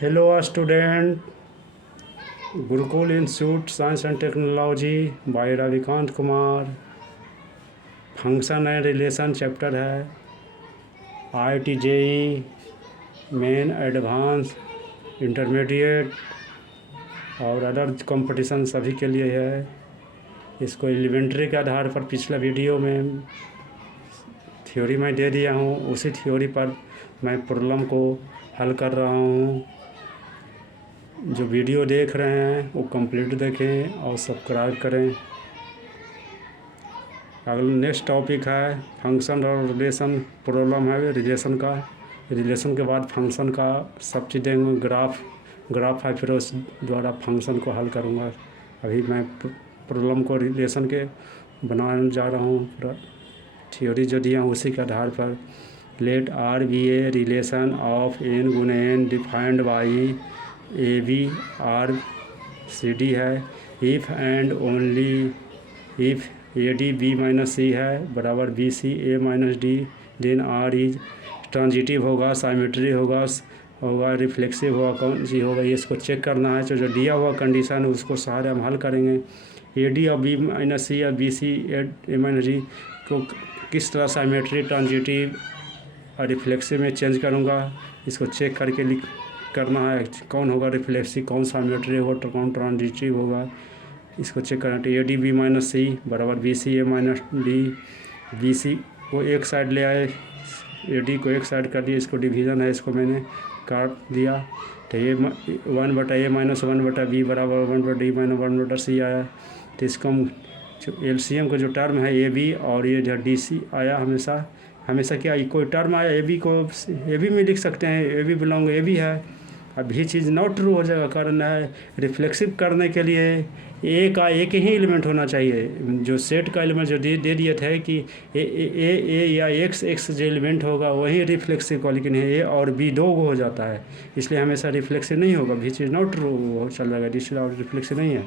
Hello student, Gurukul institute science and technology by Ravikant Kumar. Function and relation chapter है। IIT JEE main, advance, intermediate और other competition सभी के लिए है। इसको एलिमेंट्री के आधार पर पिछला वीडियो में थ्योरी मैं दे दिया हूँ, उसी थ्योरी पर मैं प्रॉब्लम को हल कर रहा हूँ। जो वीडियो देख रहे हैं वो कंप्लीट देखें और सब्सक्राइब करें। अगला नेक्स्ट टॉपिक है फंक्शन और रिलेशन। प्रॉब्लम है रिलेशन का, रिलेशन के बाद फंक्शन का सब चीज़ देंगे। ग्राफ है, फिर उस द्वारा फंक्शन को हल करूँगा। अभी मैं प्रॉब्लम को रिलेशन के बनाने जा रहा हूँ। पूरा थ्योरी जो दिया हूँ उसी के आधार पर। Let R be a relation of n गुने n defined by AB R CD है। If and only if AD B minus C है बराबर BC A minus D, then R is transitive होगा, साइमेट्री होगा रिफ्लेक्सिव होगा, कौन सी होगा ये इसको चेक करना है। जो दिया हुआ कंडीशन है उसको सारे हम हल करेंगे। AD और B माइनस C या BC A माइनस D को किस तरह साइमेट्री, ट्रांजिटिव और रिफ्लेक्सिव में चेंज करूँगा, इसको चेक करके करना है। कौन होगा रिफ्लेक्सिव, कौन साइमेट्री होगा, तो कौन ट्रांजिटिव होगा, इसको चेक करना है। AD B माइनस C बराबर BC A minus D। BC को एक साइड ले आए, AD को एक साइड कर दिया, इसको डिवीज़न है, इसको मैंने काट दिया। तो ये 1/A माइनस 1/B बराबर 1/D माइनस 1/C आया। तो इसको हम जो LCM का जो टर्म है AB और ये जो DC आया, हमेशा क्या कोई टर्म आया AB को AB में लिख सकते हैं। AB बिलोंग AB है। अब ये चीज़ नॉट ट्रू हो जाएगा, कारण है रिफ्लेक्सिव करने के लिए ए का एक ही एलिमेंट होना चाहिए। जो सेट का एलिमेंट जो दे दिए थे कि ए या एक्स जो एलिमेंट होगा वही रिफ्लेक्सिव का, लेकिन ए और बी दो हो जाता है, इसलिए हमेशा रिफ्लेक्सिव नहीं होगा। ये चीज़ नॉट ट्रू चल जाएगा, इसलिए और रिफ्लेक्सिव नहीं है।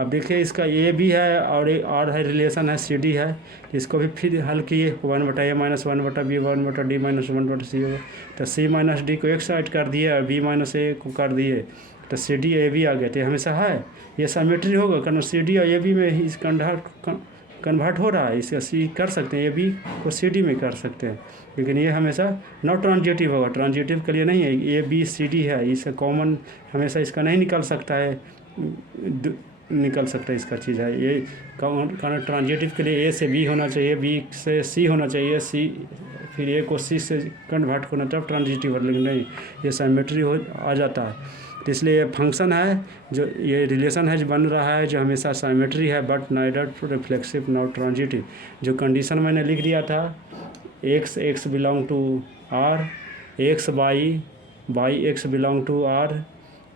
अब देखिए इसका ए भी है और आर है, रिलेशन है CD है। इसको भी फिर हल किए 1/A minus 1/B 1/D minus 1/C होगा। तो C माइनस D को एक साइड कर दिए और B माइनस A को कर दिए, तो CD AB आ गए। तो हमेशा है ये साइमेट्री होगा, कारण CD और AB में ही कन्वर्ट हो रहा है। इसका C कर सकते हैं, AB को CD में कर सकते हैं, लेकिन ये हमेशा नॉट ट्रांजिटिव होगा। ट्रांजिटिव के लिए नहीं है, ABCD है, इसका कॉमन हमेशा इसका नहीं निकल सकता है, इसका चीज़ है। ये कारण ट्रांजिटिव के लिए A से B होना चाहिए, B से C होना चाहिए, C फिर A को C से कन्वर्ट होना तब ट्रांजिटिव, लेकिन नहीं ये साइमेट्री हो आ जाता है। तो इसलिए ये फंक्शन है, जो ये रिलेशन है जो बन रहा है, जो हमेशा साइमेट्री है but neither reflexive not transitive. जो कंडीशन मैंने लिख दिया था, x belong to R, x by x belong to R,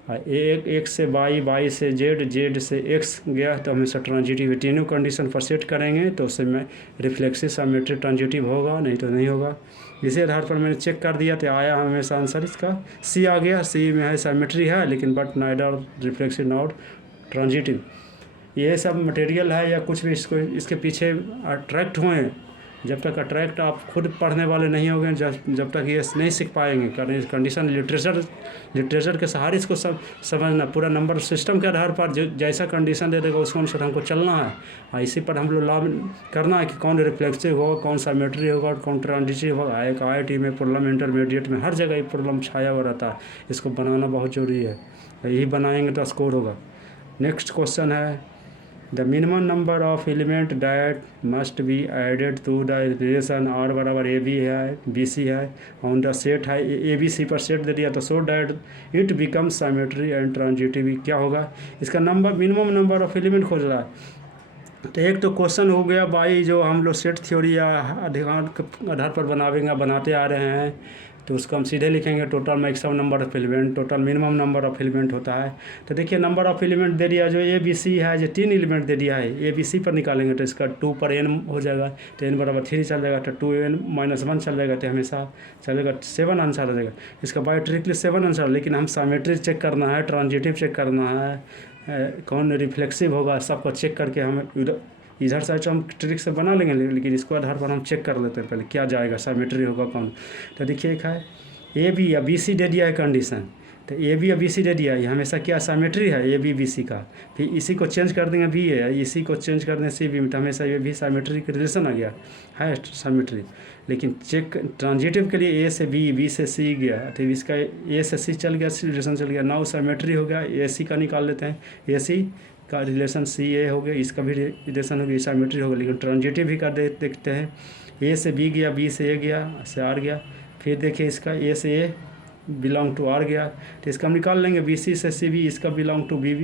एक से बाई से जेड से एक्स गया, तो हमेशा ट्रांजिटिव तीनों कंडीशन पर सेट करेंगे तो उससे में रिफ्लेक्सिव साइमेट्री ट्रांजिटिव होगा, नहीं तो नहीं होगा। इसी आधार पर मैंने चेक कर दिया, तो आया हमेशा आंसर इसका C आ गया। C में है साइमेट्री है, लेकिन but neither reflexive not transitive. ये सब मटेरियल है या कुछ भी इसको इसके पीछे अट्रैक्ट हुए, जब तक अट्रैक्ट आप खुद पढ़ने वाले नहीं होंगे, जब तक ये नहीं सीख पाएंगे। कारण कंडीशन लिटरेचर के सहारे इसको सब समझना, पूरा नंबर सिस्टम के आधार पर जैसा कंडीशन दे देगा उसको अनुसार हमको चलना है। इसी पर हम लोग लाभ करना है कि कौन रिफ्लेक्सिव होगा, कौन साइमेट्री होगा, कौन ट्रांजिटिव होगा। एक IIT में प्रॉब्लम, इंटरमीडिएट में हर जगह ये प्रॉब्लम छाया हुआ रहता है, इसको बनाना बहुत ज़रूरी है। यही बनाएंगे तो स्कोर होगा। नेक्स्ट क्वेश्चन है the minimum number of element that must be added to the relation R बराबर AB है, BC है, ऑन द सेट है ABC पर सेट दे दिया, तो so that it become symmetry and transitive. क्या होगा इसका number, minimum number of element खोज रहा है। तो एक तो क्वेश्चन हो गया बाई, जो हम लोग सेट थ्योरी या आधार पर बनाते आ रहे हैं, तो उसको हम सीधे लिखेंगे total maximum number of element, total minimum number of element होता है। तो देखिए नंबर ऑफ एलिमेंट दे दिया, जो ABC है, जो 3 एलिमेंट दे दिया है, ABC पर निकालेंगे तो इसका 2 पर n हो जाएगा, तो n बराबर 3 चल जाएगा, तो 2n माइनस 1 चल जाएगा, तो हमेशा चलेगा 7 आंसर आ जाएगा। इसका बाय ट्रिकली 7 आंसर, लेकिन हम साइमेट्री चेक करना है, ट्रांजिटिव चेक करना है, कौन रिफ्लेक्सिव होगा, सबको चेक करके हम इधर साइड हम ट्रिक से बना लेंगे, लेकिन इसको आधार पर हम चेक कर लेते हैं पहले क्या जाएगा, साइमेट्री होगा कौन। तो देखिए एक है AB या BC दे दिया है कंडीशन, तो ए बी या बी सी दे दिया, ये हमेशा क्या साइमेट्री है ए बी बी सी का। फिर इसी को चेंज कर देंगे बी ए, इसी को चेंज कर देंगे सी बी में, तो हमेशा ये भी साइमेट्री का रिलेशन आ गया है साइमेट्री। लेकिन चेक ट्रांजिटिव के लिए ए से बी से सी गया, तो इसका ए से सी चल गया, रिलेशन चल गया, नाउ साइमेट्री हो गया। ए सी का निकाल लेते हैं, ए सी का रिलेशन सी ए हो गया, इसका भी रिलेशन हो गया, साइमेट्री हो गया। लेकिन ट्रांजिटिव भी कर देखते हैं, ए से बी गया, बी से ए गया, से आर गया। फिर देखिए इसका ए से ए बिलोंग टू आर गया, तो इसका हम निकाल लेंगे, बी सी से सी बी, इसका बिलोंग टू बी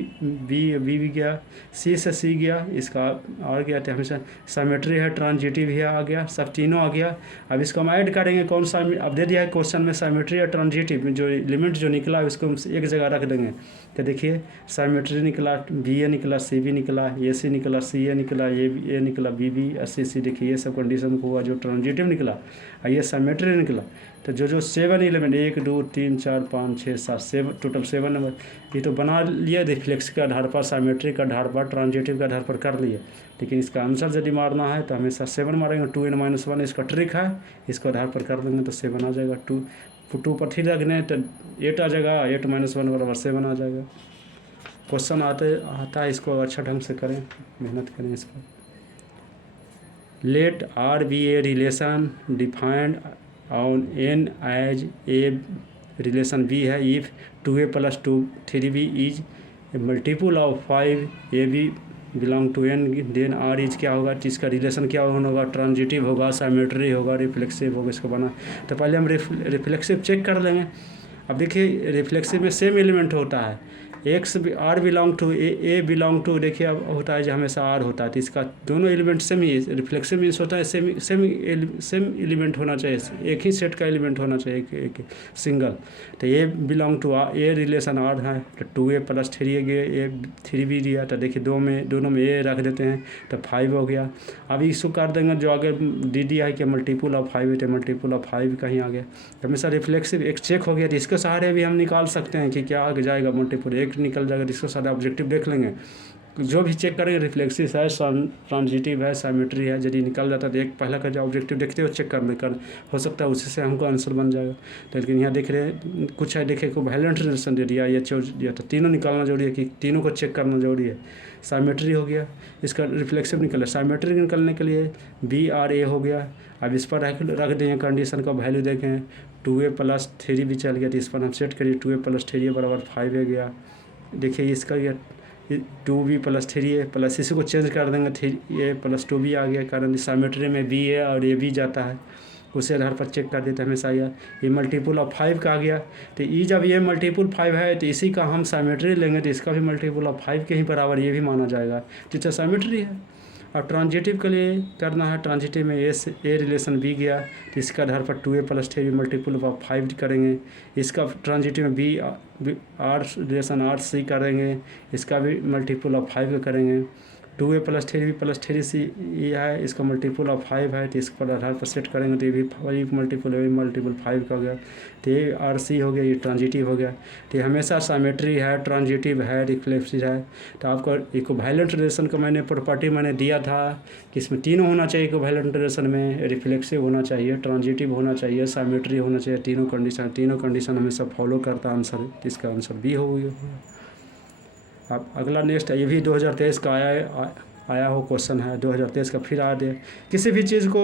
बी गया, सी से सी गया, इसका आर गया, तो हमेशा साइमेट्री है, ट्रांजिटिव है आ गया, सब तीनों आ गया। अब इसको हम ऐड करेंगे कौन सा, अब दे दिया है क्वेश्चन में साइमेट्री या ट्रांजिटिव, जो एलिमेंट जो निकला है उसको हम एक जगह रख देंगे। तो देखिए साइमेट्री निकला, बी ए निकला, सी बी निकला, ए सी निकला, सी ए निकला, ए निकला, बी बी और सी सी। देखिए ये सब कंडीशन हुआ जो ट्रांजिटिव निकला, और ये साइमेट्री निकला। तो जो 7 एलिमेंट 1 2 3 4 5 6 7 7 टोटल 7 नंबर, ये तो बना लिया रिफ्लेक्स के आधार पर, साइमेट्री के आधार पर, ट्रांजिटिव के आधार पर कर लिए। लेकिन इसका आंसर यदि मारना है तो हमेशा 7 मारेंगे, 2n-1 इसका ट्रिक है, इसको आधार पर कर देंगे तो 7 आ जाएगा। 2 पर 3 रखने तो 8 आ जाएगा, 8-1 बराबर 7 आ जाएगा। क्वेश्चन आता है, इसको अच्छा ढंग से करें, मेहनत करें इस पर। Let R be a relation defined on N as a relation b है if 2a + 2 3b is multiple of 5 a B belong to N, then R is क्या होगा, इसका रिलेशन क्या होगा, ट्रांजिटिव होगा, साइमेट्री होगा, रिफ्लेक्सिव होगा। इसको बना तो पहले हम रिफ्लेक्सिव चेक कर लेंगे। अब देखिए रिफ्लेक्सिव में सेम एलिमेंट होता है, X R belong to A belong to, देखिए अब होता है जो हमेशा आर होता है, तो इसका दोनों एलिमेंट सेम ही, रिफ्लेक्सिव मीन्स होता है सेम एलिमेंट होना चाहिए, एक ही सेट का एलिमेंट होना चाहिए, एक सिंगल। तो a belong to a relation R है, तो 2a + 3b दिया, तो देखिए दोनों में ए रख देते हैं तो 5 हो गया। अब इसको कर देंगे जो आगे डी दिया है कि मल्टीपल ऑफ 5 है, तो मल्टीपल ऑफ 5 कहीं आ गया, तो हमेशा रिफ्लेक्सिव एक चेक हो गया। तो इसके सहारे भी हम निकाल सकते हैं कि क्या आगे जाएगा, मल्टीपल एक निकल जाएगा, जिसको सारा ऑब्जेक्टिव देख लेंगे, जो भी चेक करेंगे रिफ्लेक्सिव है, ट्रांजिटिव है, साइमेट्री है, यदि निकल जाता है तो एक पहला का जो ऑब्जेक्टिव देखते हो चेक कर हो सकता है उसी से हमको आंसर बन जाएगा। तो लेकिन यहाँ देख रहे हैं कुछ है, देखिए को वैलेंट रिलेशन दे दिया, ये छोड़ दिया, तो तीनों निकालना जरूरी है, कि तीनों को चेक करना जरूरी है। साइमेट्री हो गया, इसका रिफ्लेक्सिव निकला, साइमेट्री निकलने के लिए बी आर ए हो गया। अब इस पर रख दें कंडीशन का वैल्यू देखें, 2a + 3b चल गया, तो इस पर हम सेट करिए 2a + 3a बराबर 5 आ गया। देखिए इसका ये 2b + 3a प्लस इसी को चेंज कर देंगे, 3a + 2b आ गया, कारण साइमेट्री में b है और a b जाता है, उसे आधार पर चेक कर देते हैं हमेशा। ये मल्टीपल ऑफ 5 का आ गया, तो ये जब ये मल्टीपल 5 है तो इसी का हम साइमेट्री लेंगे, तो इसका भी मल्टीपल ऑफ 5 के ही बराबर ये भी माना जाएगा, तो साइमेट्री है। और ट्रांजिटिव के लिए करना है, ट्रांजिटिव में ए रिलेशन बी गया, तो इसका आधार पर 2a + 3b मल्टीपल ऑफ 5 करेंगे। इसका ट्रांजिटिव में B R relation R C करेंगे, इसका भी मल्टीपल ऑफ 5 करेंगे। 2a + 3b + 3c ये है, इसका मल्टीपल ऑफ 5 है, तो इस पर आधार पर सेट करेंगे, तो ये भी 5 मल्टीपल 5 का हो गया, तो ये आर सी हो गया, ये ट्रांजिटिव हो गया। तो ये हमेशा साइमेट्री है, ट्रांजिटिव है, रिफ्लेक्सिव है। तो आपको इक्विवेलेंट रिलेशन का मैंने प्रॉपर्टी दिया था कि इसमें तीनों होना चाहिए, इक्विवेलेंट रिलेशन में रिफ्लेक्सिव होना चाहिए, ट्रांजिटिव होना चाहिए, साइमेट्री होना चाहिए, तीनों कंडीशन हमेशा फॉलो करता आंसर, इसका आंसर बी हो गया। अब अगला नेक्स्ट है, ये भी 2023 का आया हो क्वेश्चन है, 2023 का फिर आ दे। किसी भी चीज़ को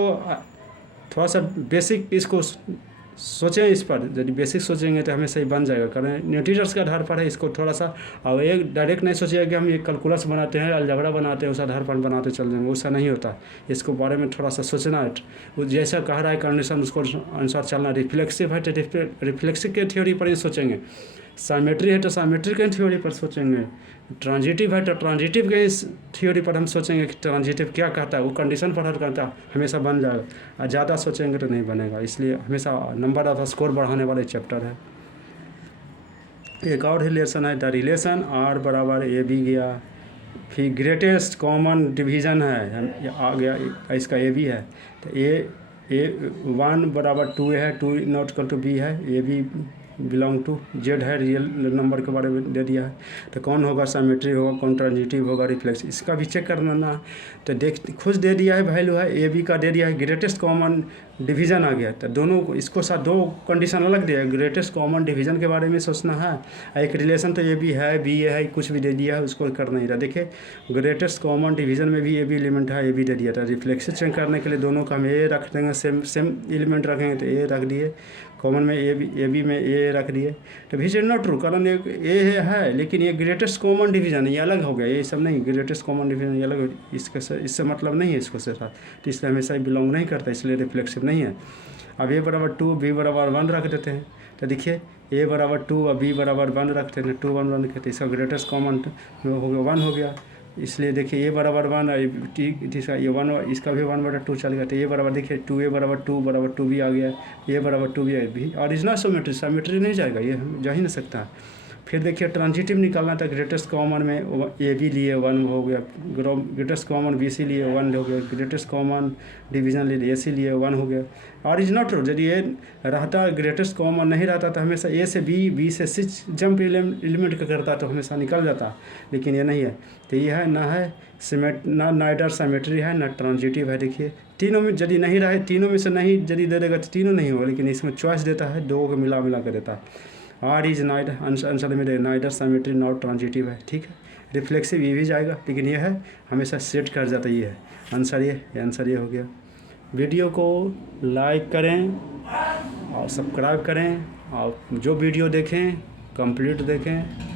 थोड़ा सा बेसिक इसको सोचें, इस पर यदि बेसिक सोचेंगे तो हमें सही बन जाएगा, कारण न्यूट्रिटर्स के आधार पर है, इसको थोड़ा सा और एक डायरेक्ट नहीं सोचिएगा कि हम ये कैलकुलस बनाते हैं, अलजबरा बनाते हैं, उस आधार पर बनाते चल जाएंगे, उसका नहीं होता। इसको बारे में थोड़ा सा सोचना है, वो जैसा कह रहा है कंडीशन उसको अनुसार चलना। रिफ्लेक्सिव है तो रिफ्लेक्सिव के थ्योरी पर ही सोचेंगे, साइमेट्री है तो साइमेट्री के थ्योरी पर सोचेंगे, ट्रांजिटिव है तो ट्रांजिटिव के थ्योरी पर हम सोचेंगे कि ट्रांजिटिव क्या कहता है, वो कंडीशन पर हल करता है, हमेशा बन जाएगा। और ज़्यादा सोचेंगे तो नहीं बनेगा, इसलिए हमेशा नंबर ऑफ स्कोर बढ़ाने वाले चैप्टर है। एक और रिलेशन है, द रिलेशन आर बराबर ए बी गया, फिर ग्रेटेस्ट कॉमन डिवीज़न है आ गया, इसका ए बी है, तो ए 1 बराबर 2 है, 2 ≠ b है, A B belong to Z है, रियल नंबर के बारे में दे दिया है। तो कौन होगा, सिमेट्री होगा, कौन ट्रांजिटिव होगा, रिफ्लेक्स, इसका भी चेक करना। तो देख खुद दे दिया है वैल्यू है, ए बी का दे दिया है, ग्रेटेस्ट कॉमन डिवीज़न आ गया। तो दोनों को इसको साथ दो कंडीशन अलग दिया है, ग्रेटेस्ट कॉमन डिवीज़न के बारे में सोचना है। एक रिलेशन तो ए बी है, बी ए है, कुछ भी दे दिया है, उसको कर नहीं रहा। देखिए ग्रेटेस्ट कॉमन डिवीज़न में भी ए बी एलिमेंट है, ए बी दे दिया था। रिफ्लेक्स चेक करने के लिए दोनों का हम ए रख देंगे, सेम एलिमेंट रखेंगे तो ए रख दिए, कॉमन में ए बी में ए रख दिए। तो विच इज नॉट ट्रू, कारण ए है लेकिन ये ग्रेटेस्ट कॉमन डिवीज़न है, ये अलग हो गया, ये सब नहीं, ग्रेटेस्ट कॉमन डिवीज़न ये अलग, इससे मतलब नहीं है इसको से साथ, तो इसलिए हमेशा ही बिलोंग नहीं करता, इसलिए रिफ्लेक्सिव नहीं है। अब ए बराबर 2 बी बराबर 1 रख देते हैं। तो देखिए ए बराबर 2 और बी बराबर 1 रखते हैं, 2 1 1 कहते हैं, इसका ग्रेटेस्ट कॉमन हो गया 1 हो गया। इसलिए देखिए ए बराबर 1 और इसका ये 1, इसका भी 1/2 चल गया। तो ए बराबर देखिए 2 ए बराबर 2 बराबर 2 भी आ गया, ए बराबर 2 भी और इज नॉट सिमेट्री नहीं जाएगा, ये जा ही नहीं सकता। फिर देखिए ट्रांजिटिव निकालना था, ग्रेटेस्ट कॉमन में ए बी लिए 1 हो गया, ग्रेटेस्ट कॉमन बी सी लिए 1 हो गया, ग्रेटेस्ट कॉमन डिवीज़न लिए ए सी लिए 1 हो गया। और इज नॉट ट्रू, यदि ये रहता ग्रेटेस्ट कॉमन नहीं रहता तो हमेशा ए से बी से सी जंप एलिमेंट का करता तो हमेशा निकल जाता, लेकिन ये नहीं है। तो ये है ना है ना नाइडर सिमेट्री है ना ट्रांजिटिव है। देखिए तीनों में यदि नहीं रहे, तीनों में से नहीं यदि दे देगा तो तीनों नहीं होगा, लेकिन इसमें चॉइस देता है, दो को मिला कर देता है। आर इज नाइडर, आंसर में नाइडर सिमेट्री नॉट ट्रांजिटिव है, ठीक है। रिफ्लेक्सिव ये भी जाएगा, लेकिन ये है हमेशा सेट कर जाता, ये है आंसर, ये आंसर ये हो गया। वीडियो को लाइक करें और सब्सक्राइब करें, और जो वीडियो देखें कंप्लीट देखें।